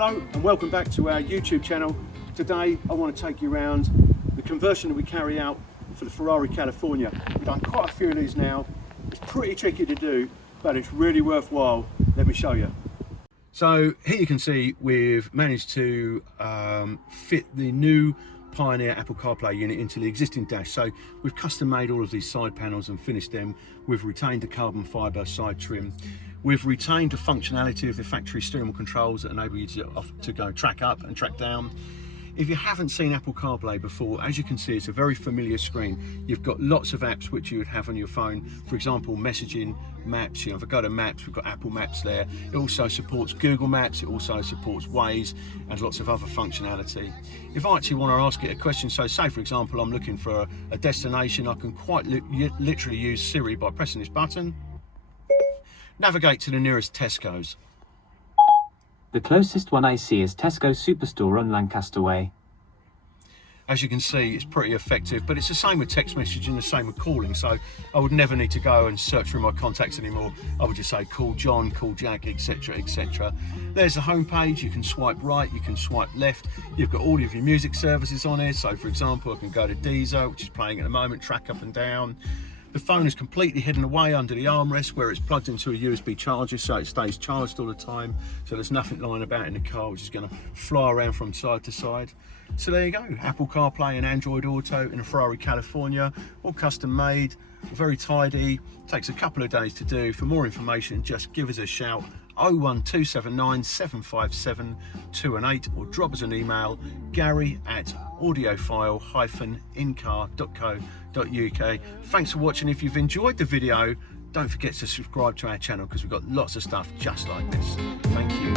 Hello and welcome back to our YouTube channel. Today I want to take you around the conversion that we carry out for the Ferrari California. We've done quite a few of these now. It's pretty tricky to do, but it's really worthwhile. Let me show you. So here you can see we've managed to fit the new Pioneer Apple Carplay unit into the existing dash. So we've custom made all of these side panels and finished them. We've retained the carbon fibre side trim. We've retained the functionality of the factory steering wheel controls that enable you to go track up and track down. If you haven't seen Apple CarPlay before, as you can see, it's a very familiar screen. You've got lots of apps which you would have on your phone. For example, messaging, maps. If I go to maps, we've got Apple Maps there. It also supports Google Maps. It also supports Waze and lots of other functionality. If I actually want to ask it a question, so say for example, I'm looking for a destination, I can quite literally use Siri by pressing this button. Navigate to the nearest Tesco's. The closest one I see is Tesco Superstore on Lancaster Way. As you can see, it's pretty effective, but it's the same with text messaging, the same with calling, so I would never need to go and search through my contacts anymore. I would just say call John, call Jack, etc, etc. There's the home page. You can swipe right, you can swipe left. You've got all of your music services on here, so for example, I can go to Deezer, which is playing at the moment, track up and down. The phone is completely hidden away under the armrest where it's plugged into a USB charger, so it stays charged all the time. So there's nothing lying about in the car which is going to fly around from side to side. So there you go, Apple CarPlay and Android Auto in a Ferrari California, all custom made, very tidy, takes a couple of days to do. For more information, just give us a shout, 01279 757 218, or drop us an email, gary@audiofile-incar.co.uk. Thanks for watching. If you've enjoyed the video, don't forget to subscribe to our channel because we've got lots of stuff just like this. Thank you.